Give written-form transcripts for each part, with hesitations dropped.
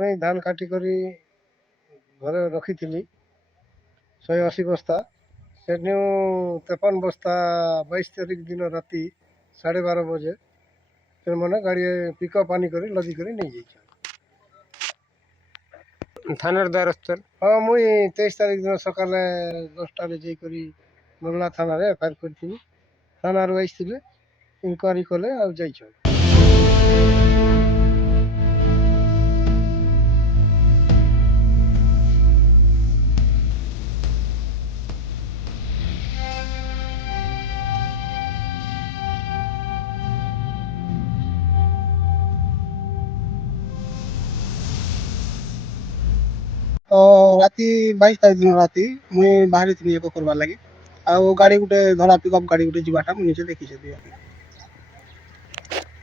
ମୁଇଁ ଧାନ କାଟିକରି ଘରେ ରଖିଥିଲି 180 ବସ୍ତା। ସେନୁ 53 ବସ୍ତା 22 ତାରିଖ ଦିନ ରାତି 12:30 ବଜେ ସେମାନେ ଗାଡ଼ି ପିକଅପ୍ ଆନିକରି ଲଦିକରି ନେଇଯାଇଛନ୍। थानार द्वारस्थ ହଁ ମୁଇଁ 23 ତାରିଖ ଦିନ ସକାଳେ 10টাରେ ଯାଇକରି ନର୍ଲା ଥାନାରେ ଏଫଆଇଆର୍ କରିଥିଲି। ଥାନାରୁ ଆସିଥିଲେ ଇନକ୍ୱାରି କଲେ ଆଉ ଯାଇଛନ୍। ରାତି 22 ତାରିଖ ଦିନ ରାତି ମୁଇଁ ବାହାରିଥିଲି ଏକ କରବାର୍ ଲାଗି। ଆଉ ଗାଡ଼ି ଗୋଟେ ଧଳା ପିକଅପ୍ ଗାଡ଼ି ଗୋଟେ ଯିବାଟା ମୁଁ ନିଜେ ଦେଖିଛି।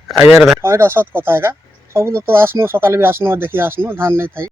ଆଜ୍ଞା ହଁ ଏଇଟା ସତ୍ କଥା ଏକା। ସବୁ ଲୋକ ଆସନୁ ସକାଳେ ବି ଆସନୁ ଦେଖି ଆସନୁ ଧାନ ନେଇ ଥାଇ।